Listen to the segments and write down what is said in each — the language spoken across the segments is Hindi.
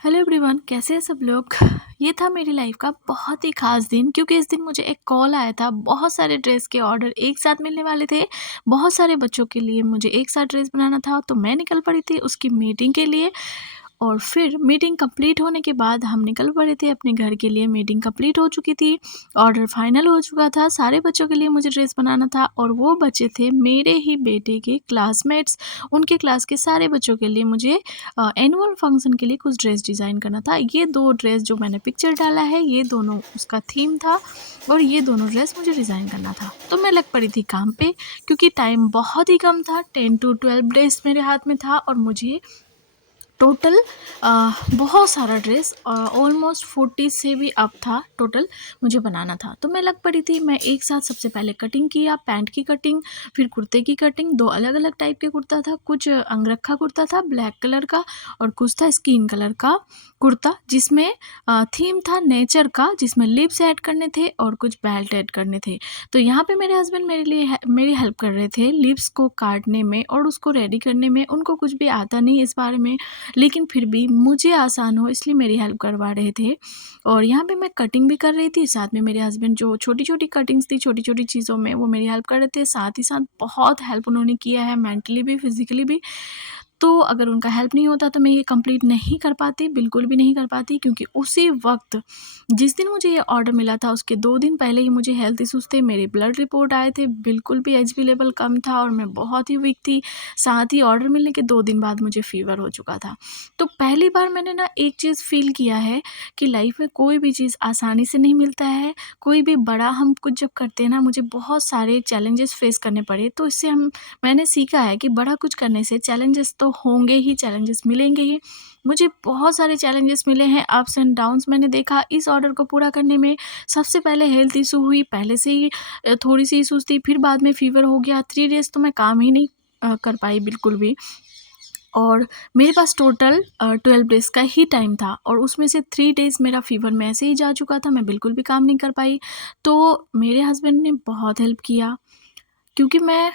हेलो एवरीवन, कैसे हैं सब लोग। ये था मेरी लाइफ का बहुत ही ख़ास दिन क्योंकि इस दिन मुझे एक कॉल आया था। बहुत सारे ड्रेस के ऑर्डर एक साथ मिलने वाले थे। बहुत सारे बच्चों के लिए मुझे एक साथ ड्रेस बनाना था, तो मैं निकल पड़ी थी उसकी मीटिंग के लिए। और फिर मीटिंग कंप्लीट होने के बाद हम निकल पड़े थे अपने घर के लिए। मीटिंग कंप्लीट हो चुकी थी, ऑर्डर फाइनल हो चुका था। सारे बच्चों के लिए मुझे ड्रेस बनाना था और वो बच्चे थे मेरे ही बेटे के क्लासमेट्स। उनके क्लास के सारे बच्चों के लिए मुझे एनुअल फंक्शन के लिए कुछ ड्रेस डिज़ाइन करना था। ये 2 ड्रेस जो मैंने पिक्चर डाला है, ये दोनों उसका थीम था और ये दोनों ड्रेस मुझे डिज़ाइन करना था। तो मैं लग पड़ी थी काम पे क्योंकि टाइम बहुत ही कम था। 10 टू 12 डेज़ मेरे हाथ में था और मुझे टोटल बहुत सारा ड्रेस ऑलमोस्ट 40 से भी अप था टोटल मुझे बनाना था। तो मैं लग पड़ी थी। मैं एक साथ सबसे पहले कटिंग किया, पैंट की कटिंग, फिर कुर्ते की कटिंग। 2 अलग-अलग टाइप के कुर्ता था, कुछ अंगरखा कुर्ता था ब्लैक कलर का और कुछ था स्किन कलर का कुर्ता जिसमें थीम था नेचर का, जिसमें लिप्स ऐड करने थे और कुछ बेल्ट ऐड करने थे। तो यहाँ पे मेरे हस्बैंड मेरे लिए मेरी हेल्प कर रहे थे लिप्स को काटने में और उसको रेडी करने में। उनको कुछ भी आता नहीं इस बारे में, लेकिन फिर भी मुझे आसान हो इसलिए मेरी हेल्प करवा रहे थे। और यहाँ पे मैं कटिंग भी कर रही थी, साथ में मेरे हस्बैंड जो छोटी-छोटी कटिंग्स थी, छोटी-छोटी चीज़ों में वो मेरी हेल्प कर रहे थे। साथ ही साथ बहुत हेल्प उन्होंने किया है मेंटली भी, फिज़िकली भी। तो अगर उनका हेल्प नहीं होता तो मैं ये कंप्लीट नहीं कर पाती, बिल्कुल भी नहीं कर पाती क्योंकि उसी वक़्त जिस दिन मुझे ये ऑर्डर मिला था उसके 2 दिन पहले ही मुझे हेल्थ इश्यूज़ थे। मेरे ब्लड रिपोर्ट आए थे, बिल्कुल भी एचबी लेवल कम था और मैं बहुत ही वीक थी। साथ ही ऑर्डर मिलने के 2 दिन बाद मुझे फ़ीवर हो चुका था। तो पहली बार मैंने ना एक चीज़ फ़ील किया है कि लाइफ़ में कोई भी चीज़ आसानी से नहीं मिलता है। कोई भी बड़ा हम कुछ जब करते हैं ना, मुझे बहुत सारे चैलेंजेस फ़ेस करने पड़े। तो इससे मैंने सीखा है कि बड़ा कुछ करने से चैलेंजेस तो होंगे ही, चैलेंजेस मिलेंगे ही। मुझे बहुत सारे चैलेंजेस मिले हैं, अप्स एंड डाउन्स मैंने देखा इस ऑर्डर को पूरा करने में। सबसे पहले हेल्थ इश्यू हुई, पहले से ही थोड़ी-सी इश्यूज़ थी, फिर बाद में फ़ीवर हो गया। 3 डेज़ तो मैं काम ही नहीं कर पाई बिल्कुल भी। और मेरे पास टोटल 12 डेज़ का ही टाइम था और उसमें से 3 डेज़ मेरा फ़ीवर में ऐसे ही जा चुका था, मैं बिल्कुल भी काम नहीं कर पाई। तो मेरे हस्बैंड ने बहुत हेल्प किया क्योंकि मैं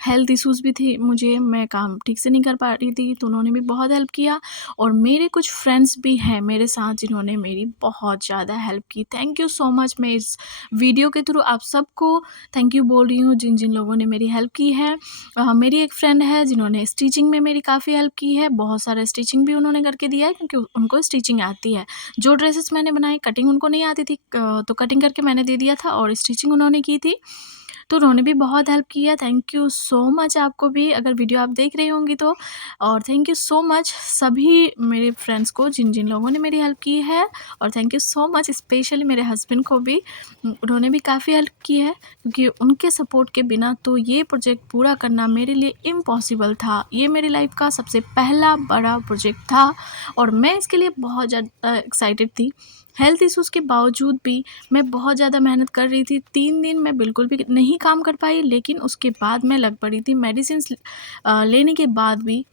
हेल्थ इश्यूज़ भी थी मुझे, मैं काम ठीक से नहीं कर पा रही थी, तो उन्होंने भी बहुत हेल्प किया। और मेरे कुछ फ्रेंड्स भी हैं मेरे साथ जिन्होंने मेरी बहुत ज़्यादा हेल्प की। Thank you so much. मैं इस वीडियो के थ्रू आप सबको थैंक यू बोल रही हूँ जिन-जिन लोगों ने मेरी हेल्प की है। मेरी एक फ्रेंड है जिन्होंने स्टिचिंग में मेरी काफ़ी हेल्प की है, बहुत सारा स्टिचिंग भी उन्होंने करके दिया है क्योंकि उनको स्टिचिंग आती है। जो ड्रेसेस मैंने बनाई कटिंग उनको नहीं आती थी, तो कटिंग करके मैंने दे दिया था और स्टिचिंग उन्होंने की थी। तो उन्होंने भी बहुत हेल्प की है। थैंक यू सो मच आपको भी अगर वीडियो आप देख रही होंगी तो। और थैंक यू सो मच सभी मेरे फ्रेंड्स को जिन-जिन लोगों ने मेरी हेल्प की है। और thank you so much specially मेरे हस्बैंड को भी, उन्होंने भी काफ़ी हेल्प की है क्योंकि उनके सपोर्ट के बिना तो ये प्रोजेक्ट पूरा करना मेरे लिए इम्पॉसिबल था। ये मेरी लाइफ़ का सबसे पहला बड़ा प्रोजेक्ट था और मैं इसके लिए बहुत ज़्यादा एक्साइटेड थी। हेल्थ इश्यूज़ के बावजूद भी मैं बहुत ज़्यादा मेहनत कर रही थी। 3 दिन मैं बिल्कुल भी नहीं काम कर पाई, लेकिन उसके बाद मैं लग पड़ी थी। मेडिसिन्स लेने के बाद भी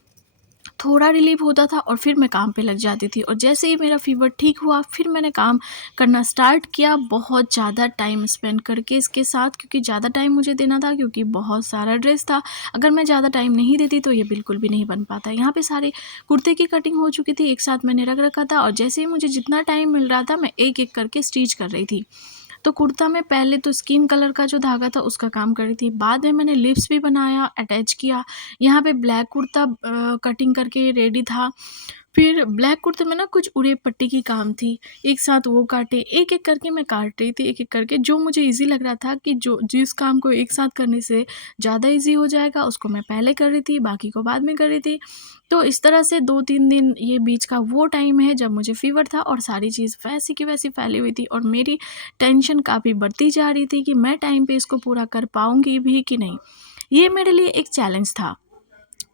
थोड़ा रिलीफ़ होता था और फिर मैं काम पे लग जाती थी और जैसे ही मेरा फ़ीवर ठीक हुआ, फिर मैंने काम करना स्टार्ट किया, बहुत ज़्यादा टाइम स्पेंड करके इसके साथ क्योंकि ज़्यादा टाइम मुझे देना था क्योंकि बहुत सारा ड्रेस था। अगर मैं ज़्यादा टाइम नहीं देती तो ये बिल्कुल भी नहीं बन पाता। यहाँ पे सारे कुर्ते की कटिंग हो चुकी थी, एक साथ मैंने रख रखा था और जैसे ही मुझे जितना टाइम मिल रहा था, मैं एक-एक करके स्टिच कर रही थी। तो कुर्ता में पहले तो स्किन कलर का जो धागा था उसका काम कर रही थी। बाद में मैंने लिप्स भी बनाया, अटैच किया। यहाँ पे ब्लैक कुर्ता कटिंग करके रेडी था। फिर ब्लैक कुर्ते में ना कुछ उड़े पट्टी की काम थी, एक साथ वो काटे, एक-एक करके मैं काट रही थी, एक-एक करके जो मुझे ईज़ी लग रहा था कि जो जिस काम को एक साथ करने से ज़्यादा ईज़ी हो जाएगा, उसको मैं पहले कर रही थी, बाकी को बाद में कर रही थी। तो इस तरह से 2-3 दिन ये बीच का वो टाइम है जब मुझे फ़ीवर था और सारी चीज़ वैसी की वैसी फैली हुई थी और मेरी टेंशन काफ़ी बढ़ती जा रही थी कि मैं टाइम पे इसको पूरा कर पाऊँगी भी कि नहीं। ये मेरे लिए एक चैलेंज था।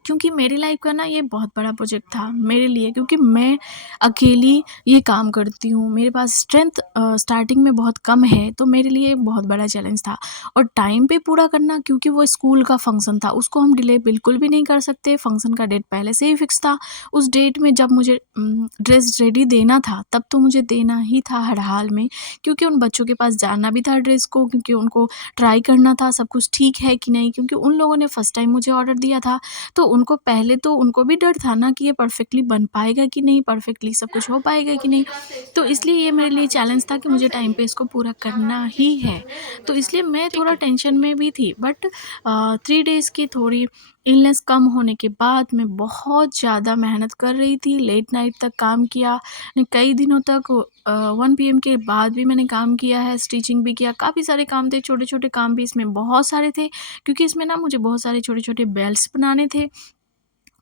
क्योंकि मेरी लाइफ का ना ये बहुत बड़ा प्रोजेक्ट था मेरे लिए क्योंकि मैं अकेली ये काम करती हूँ। मेरे पास स्ट्रेंथ स्टार्टिंग में बहुत कम है, तो मेरे लिए बहुत बड़ा चैलेंज था। और टाइम पे पूरा करना क्योंकि वो स्कूल का फंक्शन था, उसको हम डिले बिल्कुल भी नहीं कर सकते। फंक्शन का डेट पहले से ही फिक्स था। उस डेट में जब मुझे ड्रेस रेडी देना था, तब तो मुझे देना ही था हर हाल में क्योंकि उन बच्चों के पास जाना भी था ड्रेस को, क्योंकि उनको ट्राई करना था सब कुछ ठीक है कि नहीं, क्योंकि उन लोगों ने फर्स्ट टाइम मुझे ऑर्डर दिया था। तो उनको पहले तो उनको भी डर था ना कि ये परफेक्टली बन पाएगा कि नहीं, परफेक्टली सब कुछ हो पाएगा कि नहीं। तो इसलिए ये मेरे लिए चैलेंज था कि मुझे टाइम पे इसको पूरा करना ही है। तो इसलिए मैं ठीक थोड़ा है। टेंशन में भी थी, बट 3 डेज़ की थोड़ी इलनेस कम होने के बाद मैं बहुत ज़्यादा मेहनत कर रही थी, लेट नाइट तक काम किया। ने कई दिनों तक 1 पीएम के बाद भी मैंने काम किया है, स्टिचिंग भी किया, काफ़ी सारे काम थे, छोटे-छोटे काम भी इसमें बहुत सारे थे, क्योंकि इसमें ना मुझे बहुत सारे छोटे-छोटे बेल्ट्स बनाने थे,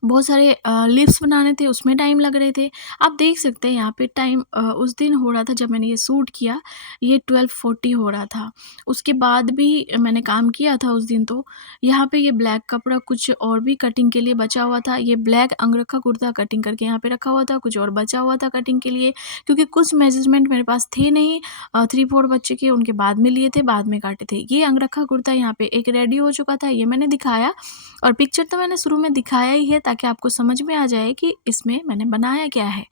बहुत सारे लिप्स बनाने थे, उसमें टाइम लग रहे थे। आप देख सकते हैं यहाँ पे टाइम उस दिन हो रहा था जब मैंने ये सूट किया, ये 12:40 हो रहा था। उसके बाद भी मैंने काम किया था उस दिन तो। यहाँ पे ये ब्लैक कपड़ा कुछ और भी कटिंग के लिए बचा हुआ था। ये ब्लैक अंगरखा कुर्ता कटिंग करके यहाँ पे रखा हुआ था, कुछ और बचा हुआ था कटिंग के लिए, क्योंकि कुछ मेज़रमेंट मेरे पास थे नहीं। 3-4 बच्चे के उनके बाद में लिए थे, बाद में काटे थे। ये अंगरखा कुर्ता यहाँ पे एक रेडी हो चुका था, ये मैंने दिखाया, और पिक्चर तो मैंने शुरू में दिखाया ही है ताकि आपको समझ में आ जाए कि इसमें मैंने बनाया क्या है।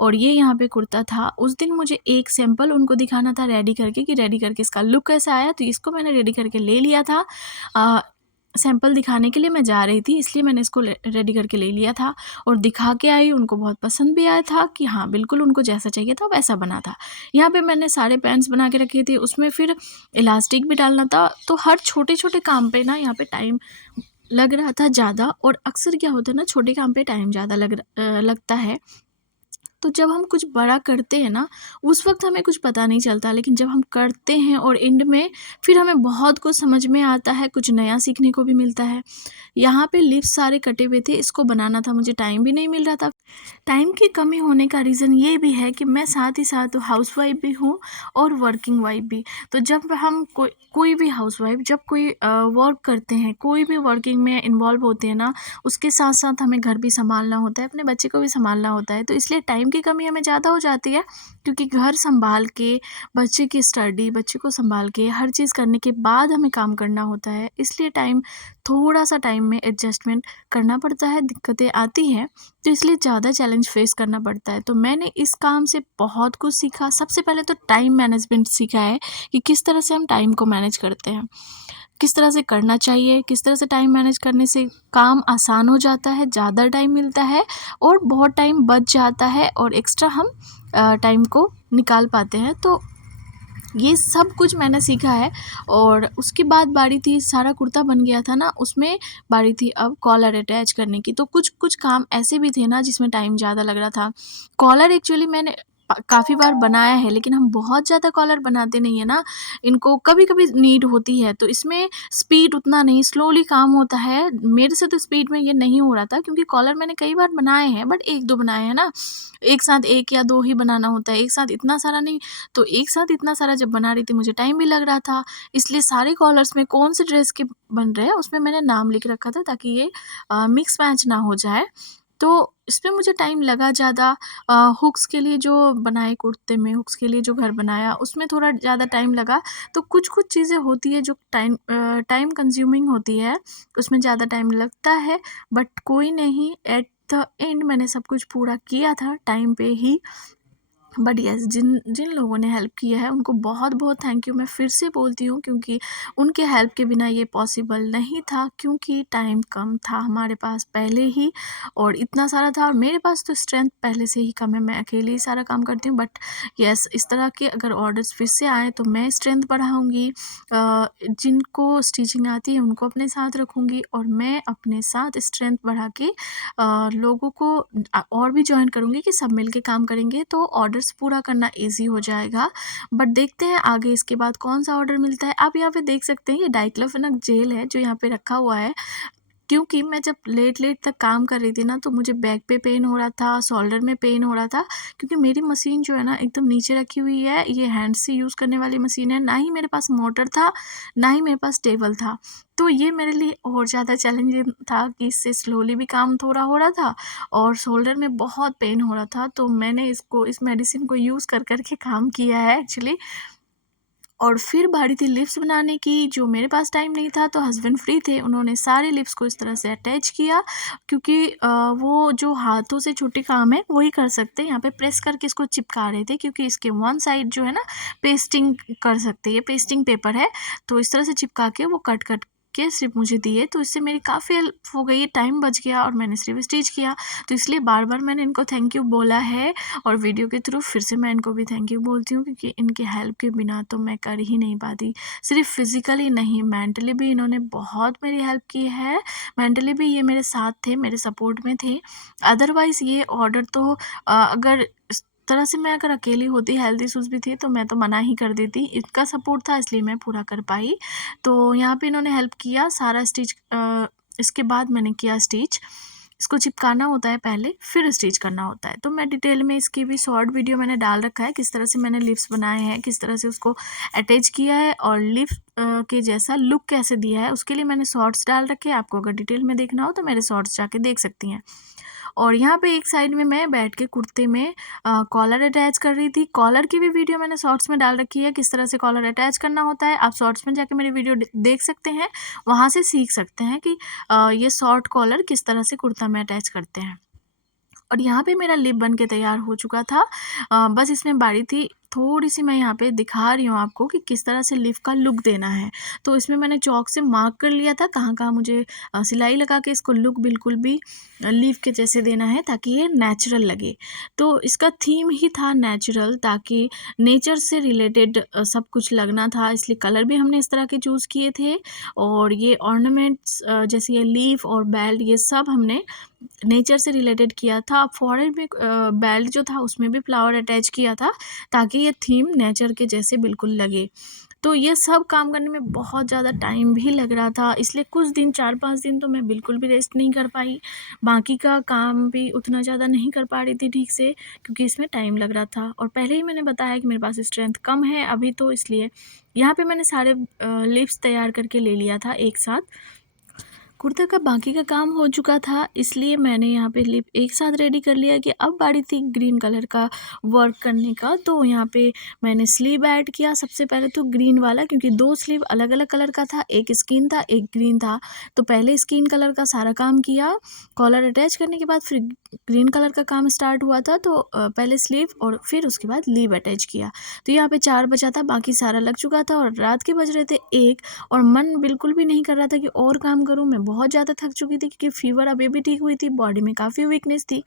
और ये यहाँ पे कुर्ता था। उस दिन मुझे एक सैंपल उनको दिखाना था रेडी करके कि रेडी करके इसका लुक कैसा आया, तो इसको मैंने रेडी करके ले लिया था। अ, सैंपल दिखाने के लिए मैं जा रही थी, इसलिए मैंने इसको रेडी करके ले लिया था और दिखा के आई। उनको बहुत पसंद भी आया था कि हाँ, बिल्कुल उनको जैसा चाहिए था वैसा बना था। यहाँ पे मैंने सारे पैंट्स बना के रखे थे, उसमें फिर इलास्टिक भी डालना था, तो हर छोटे-छोटे काम पे ना यहाँ पे टाइम लग रहा था ज़्यादा। और अक्सर क्या होता है ना, छोटे काम पे टाइम ज़्यादा लगता है। तो जब हम कुछ बड़ा करते हैं ना, उस वक़्त हमें कुछ पता नहीं चलता, लेकिन जब हम करते हैं और एंड में फिर हमें बहुत कुछ समझ में आता है, कुछ नया सीखने को भी मिलता है। यहाँ पे लिप्स सारे कटे हुए थे, इसको बनाना था, मुझे टाइम भी नहीं मिल रहा था। टाइम की कमी होने का रीज़न ये भी है कि मैं साथ ही साथ हाउसवाइफ़ भी हूँ और वर्किंग वाइफ़ भी। तो जब हम कोई भी हाउसवाइफ़ जब कोई वर्क करते हैं, कोई भी वर्किंग में इन्वॉल्व होते हैं ना, उसके साथ-साथ हमें घर भी सँभालना होता है, अपने बच्चे को भी सँभालना होता है। तो इसलिए टाइम की कमी हमें ज़्यादा हो जाती है, क्योंकि घर सँभाल के, बच्चे की स्टडी, बच्चे को सँभाल के, हर चीज़ करने के बाद हमें काम करना होता है। इसलिए थोड़ा-सा टाइम में एडजस्टमेंट करना पड़ता है, दिक्कतें आती हैं, तो इसलिए ज़्यादा चैलेंज फेस करना पड़ता है। तो मैंने इस काम से बहुत कुछ सीखा। सबसे पहले तो टाइम मैनेजमेंट सीखा है कि किस तरह से हम टाइम को मैनेज करते हैं, किस तरह से करना चाहिए, किस तरह से टाइम मैनेज करने से काम आसान हो जाता है, ज़्यादा टाइम मिलता है और बहुत टाइम बच जाता है और एक्स्ट्रा हम टाइम को निकाल पाते हैं। तो ये सब कुछ मैंने सीखा है। और उसके बाद बारी थी, सारा कुर्ता बन गया था ना, उसमें बारी थी अब कॉलर अटैच करने की। तो कुछ-कुछ काम ऐसे भी थे ना जिसमें टाइम ज़्यादा लग रहा था। कॉलर एक्चुअली मैंने काफ़ी बार बनाया है, लेकिन हम बहुत ज़्यादा कॉलर बनाते नहीं हैं ना, इनको कभी-कभी नीड होती है, तो इसमें स्पीड उतना नहीं, स्लोली काम होता है। मेरे से तो स्पीड में ये नहीं हो रहा था, क्योंकि कॉलर मैंने कई बार बनाए हैं, बट 1-2 बनाए हैं ना, एक साथ 1 या 2 ही बनाना होता है, एक साथ इतना सारा नहीं। तो एक साथ इतना सारा जब बना रही थी, मुझे टाइम भी लग रहा था, इसलिए सारे कॉलर्स में कौन से ड्रेस के बन रहे हैं उसमें मैंने नाम लिख रखा था, ताकि ये मिक्स मैच ना हो जाए। तो इसमें मुझे टाइम लगा ज़्यादा। हुक्स के लिए जो बनाए, कुर्ते में हुक्स के लिए जो घर बनाया, उसमें थोड़ा ज़्यादा टाइम लगा। तो कुछ-कुछ चीज़ें होती है जो टाइम कंज्यूमिंग होती है, उसमें ज़्यादा टाइम लगता है, बट कोई नहीं, एट द एंड मैंने सब कुछ पूरा किया था टाइम पे ही। बट येस, जिन जिन लोगों ने हेल्प किया है उनको बहुत-बहुत थैंक यू मैं फिर से बोलती हूँ, क्योंकि उनके हेल्प के बिना ये पॉसिबल नहीं था, क्योंकि टाइम कम था हमारे पास पहले ही और इतना सारा था, और मेरे पास तो स्ट्रेंथ पहले से ही कम है, मैं अकेले ही सारा काम करती हूँ। बट येस, इस तरह के अगर ऑर्डर्स फिर से आएँ तो मैं स्ट्रेंथ बढ़ाऊँगी। जिनको स्टिचिंग आती है उनको अपने साथ रखूँगी और मैं अपने साथ स्ट्रेंथ बढ़ा के लोगों को और भी जॉइन करूँगी कि सब मिल के काम करेंगे तो ऑर्डर्स पूरा करना ईज़ी हो जाएगा। बट देखते हैं आगे इसके बाद कौन-सा ऑर्डर मिलता है। आप यहाँ पे देख सकते हैं, ये डाइक्लोफेनाक जेल है जो यहाँ पे रखा हुआ है। क्योंकि मैं जब लेट-लेट तक काम कर रही थी ना, तो मुझे बैक पे पेन हो रहा था, शोल्डर में पेन हो रहा था, क्योंकि मेरी मशीन जो है ना एकदम नीचे रखी हुई है। ये हैंड से यूज़ करने वाली मशीन है, ना ही मेरे पास मोटर था, ना ही मेरे पास टेबल था। तो ये मेरे लिए और ज़्यादा चैलेंजिंग था कि इससे स्लोली भी काम थोड़ा हो रहा था और शोल्डर में बहुत पेन हो रहा था। तो मैंने इस मेडिसिन को यूज़ कर के काम किया है एक्चुअली। और फिर बारी थी लिप्स बनाने की, जो मेरे पास टाइम नहीं था, तो हस्बैंड फ्री थे, उन्होंने सारे लिप्स को इस तरह से अटैच किया, क्योंकि वो जो हाथों से छोटे काम है वही कर सकते हैं। यहाँ पे प्रेस करके इसको चिपका रहे थे, क्योंकि इसके वन साइड जो है ना पेस्टिंग कर सकते हैं, ये पेस्टिंग पेपर है, तो इस तरह से चिपका के वो कट कट के सिर्फ मुझे दिए, तो इससे मेरी काफ़ी हेल्प हो गई, टाइम बच गया और मैंने सिर्फ स्टिच किया। तो इसलिए बार-बार मैंने इनको थैंक यू बोला है और वीडियो के थ्रू फिर से मैं इनको भी थैंक यू बोलती हूँ, क्योंकि इनकी हेल्प के बिना तो मैं कर ही नहीं पाती। सिर्फ फिज़िकली नहीं, मेंटली भी इन्होंने बहुत मेरी हेल्प की है। मेंटली भी ये मेरे साथ थे, मेरे सपोर्ट में थे। अदरवाइज़ ये ऑर्डर तो अगर इस तरह से मैं अगर अकेली होती, हेल्थ इश्यूज़ भी थे, तो मैं तो मना ही कर देती। इनका सपोर्ट था इसलिए मैं पूरा कर पाई। तो यहाँ पे इन्होंने हेल्प किया सारा स्टिच, इसके बाद मैंने किया स्टिच। इसको चिपकाना होता है पहले, फिर स्टिच करना होता है। तो मैं डिटेल में इसकी भी शॉर्ट वीडियो मैंने डाल रखा है, किस तरह से मैंने लिप्स बनाए हैं, किस तरह से उसको अटैच किया है और लिप्स के जैसा लुक कैसे दिया है, उसके लिए मैंने शॉर्ट्स डाल रखे हैं। आपको अगर डिटेल में देखना हो तो मेरे शॉर्ट्स जाके देख सकती हैं। और यहाँ पे एक साइड में मैं बैठ के कुर्ते में कॉलर अटैच कर रही थी। कॉलर की भी वीडियो मैंने शॉर्ट्स में डाल रखी है, किस तरह से कॉलर अटैच करना होता है। आप शॉर्ट्स में जाके मेरी वीडियो देख सकते हैं, वहाँ से सीख सकते हैं कि ये शॉर्ट कॉलर किस तरह से कुर्ता में अटैच करते हैं। और यहाँ पे मेरा लिप बन के तैयार हो चुका था। बस इसमें बारी थी, थोड़ी-सी मैं यहाँ पे दिखा रही हूँ आपको कि किस तरह से लिप का लुक देना है। तो इसमें मैंने चॉक से मार्क कर लिया था कहाँ-कहाँ मुझे सिलाई लगा के इसको लुक बिल्कुल भी लीफ के जैसे देना है, ताकि ये नेचुरल लगे। तो इसका थीम ही था नेचुरल, ताकि नेचर से रिलेटेड सब कुछ लगना था, इसलिए कलर भी हमने इस तरह के चूज़ किए थे। और ये ऑर्नामेंट्स जैसे ये लीफ और बेल्ट, ये सब हमने नेचर से रिलेटेड किया था। फॉरहेड में बेल्ट जो था उसमें भी फ्लावर अटैच किया था, ताकि ये थीम नेचर के जैसे बिल्कुल लगे। तो ये सब काम करने में बहुत ज़्यादा टाइम भी लग रहा था, इसलिए कुछ दिन 4-5 दिन तो मैं बिल्कुल भी रेस्ट नहीं कर पाई। बाकी का काम भी उतना ज़्यादा नहीं कर पा रही थी ठीक से, क्योंकि इसमें टाइम लग रहा था। और पहले ही मैंने बताया कि मेरे पास स्ट्रेंथ कम है अभी, तो इसलिए यहाँ पे मैंने सारे लिप्स तैयार करके ले लिया था एक साथ। कुर्ता का बाकी का काम हो चुका था, इसलिए मैंने यहाँ पे लिप एक साथ रेडी कर लिया कि अब बारी थी ग्रीन कलर का वर्क करने का। तो यहाँ पे मैंने स्लीव ऐड किया सबसे पहले तो ग्रीन वाला, क्योंकि 2 स्लीव अलग-अलग कलर का था, एक स्किन था, एक ग्रीन था। तो पहले स्किन कलर का सारा काम किया, कॉलर अटैच करने के बाद फिर ग्रीन कलर का काम स्टार्ट हुआ था। तो पहले स्लीव और फिर उसके बाद लीव अटैच किया। तो यहाँ पे 4 बचा था, बाकी सारा लग चुका था और रात के बज रहे थे 1 और मन बिल्कुल भी नहीं कर रहा था कि और काम करूँ। मैं बहुत ज़्यादा थक चुकी थी, क्योंकि फ़ीवर अभी भी ठीक हुई थी, बॉडी में काफ़ी वीकनेस थी।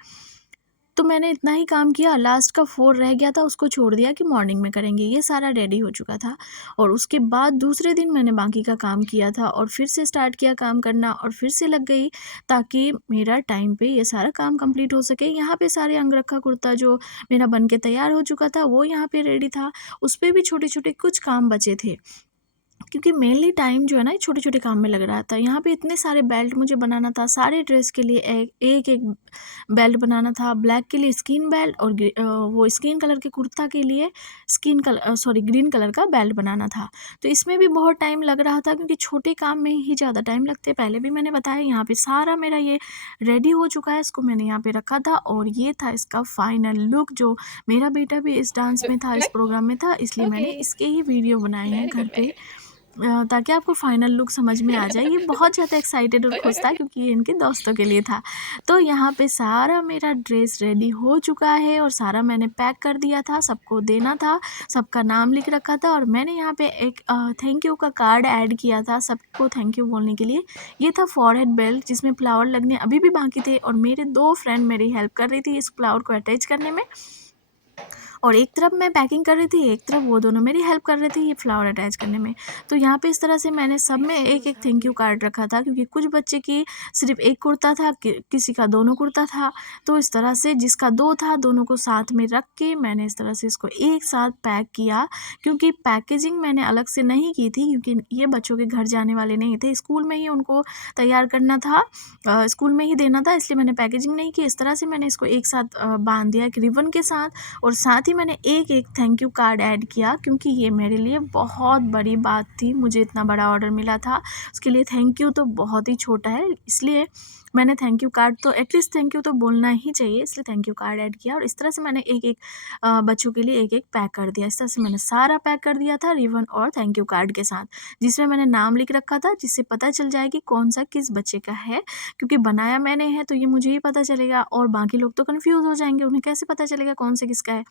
तो मैंने इतना ही काम किया, लास्ट का 4 रह गया था, उसको छोड़ दिया कि मॉर्निंग में करेंगे। ये सारा रेडी हो चुका था और उसके बाद दूसरे दिन मैंने बाकी का काम किया था और फिर से स्टार्ट किया काम करना और फिर से लग गई, ताकि मेरा टाइम पे ये सारा काम कंप्लीट हो सके। यहाँ पे सारे अंगरखा कुर्ता जो मेरा बन के तैयार हो चुका था, वो यहाँ पे रेडी था। उस पे भी छोटे-छोटे कुछ काम बचे थे, क्योंकि मेनली टाइम जो है ना ये छोटे-छोटे काम में लग रहा था। यहाँ पे इतने सारे बेल्ट मुझे बनाना था, सारे ड्रेस के लिए एक-एक बेल्ट बनाना था। ब्लैक के लिए स्किन बेल्ट और वो स्किन कलर के कुर्ता के लिए ग्रीन कलर का बेल्ट बनाना था। तो इसमें भी बहुत टाइम लग रहा था, क्योंकि छोटे काम में ही ज़्यादा टाइम लगते हैं। पहले भी मैंने बताया, यहाँ पे सारा मेरा ये रेडी हो चुका है, इसको मैंने यहाँ पे रखा था और ये था इसका फाइनल लुक। जो मेरा बेटा भी इस डांस में था, इस प्रोग्राम में था, इसलिए मैंने Okay, इसके ही वीडियो बनाए हैं very घर good, पे। very ताकि आपको फाइनल लुक समझ में आ जाए। ये बहुत ज़्यादा एक्साइटेड और good. खुश था, क्योंकि ये इनके दोस्तों के लिए था। तो यहाँ पे सारा मेरा ड्रेस रेडी हो चुका है और सारा मैंने पैक कर दिया था, सबको देना था, सबका नाम लिख रखा था और मैंने यहाँ पे एक थैंक यू का कार्ड ऐड किया था सबको थैंक यू बोलने के लिए। ये था फॉरहेड बेल्ट, जिसमें फ्लावर लगने अभी भी बाकी थे और मेरे 2 फ्रेंड मेरी हेल्प कर रही थी इस फ्लावर को अटैच करने में। और एक तरफ मैं पैकिंग कर रही थी, एक तरफ वो दोनों मेरी हेल्प कर रहे थे ये फ्लावर अटैच करने में। तो यहाँ पे इस तरह से मैंने सब में एक-एक थैंक यू कार्ड रखा था, क्योंकि कुछ बच्चे की सिर्फ़ 1 कुर्ता था, कि किसी का दोनों कुर्ता था। तो इस तरह से जिसका 2 था, दोनों को साथ में रख के मैंने इस तरह से इसको एक साथ पैक किया, क्योंकि पैकेजिंग मैंने अलग से नहीं की थी, क्योंकि ये बच्चों के घर जाने वाले नहीं थे। स्कूल में ही उनको तैयार करना था, स्कूल में ही देना था, इसलिए मैंने पैकेजिंग नहीं की। इस तरह से मैंने इसको एक साथ बाँध दिया एक रिबन के साथ और साथ ही मैंने एक-एक थैंक यू कार्ड ऐड किया, क्योंकि ये मेरे लिए बहुत बड़ी बात थी। मुझे इतना बड़ा ऑर्डर मिला था, उसके लिए थैंक यू तो बहुत ही छोटा है, इसलिए मैंने थैंक यू कार्ड तो एटलीस्ट थैंक यू तो बोलना ही चाहिए, इसलिए थैंक यू कार्ड ऐड किया और इस तरह से मैंने एक-एक बच्चों के लिए एक-एक पैक कर दिया। इस तरह से मैंने सारा पैक कर दिया था रिबन और थैंक यू कार्ड के साथ, जिसमें मैंने नाम लिख रखा था जिससे पता चल जाए कि कौन-सा किस बच्चे का है, क्योंकि बनाया मैंने है तो ये मुझे ही पता चलेगा और बाकी लोग तो कन्फ्यूज़ हो जाएँगे, उन्हें कैसे पता चलेगा कौन से किसका है।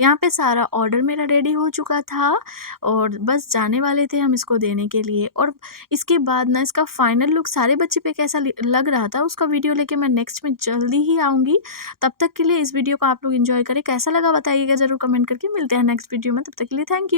यहाँ पे सारा ऑर्डर मेरा रेडी हो चुका था और बस जाने वाले थे हम इसको देने के लिए और इसके बाद ना इसका फाइनल लुक सारे बच्चे पे कैसा लग रहा था उसका वीडियो लेके मैं नेक्स्ट में जल्दी ही आऊँगी। तब तक के लिए इस वीडियो को आप लोग एंजॉय करें। कैसा लगा बताइएगा ज़रूर कमेंट करके। मिलते हैं नेक्स्ट वीडियो में, तब तक के लिए थैंक यू।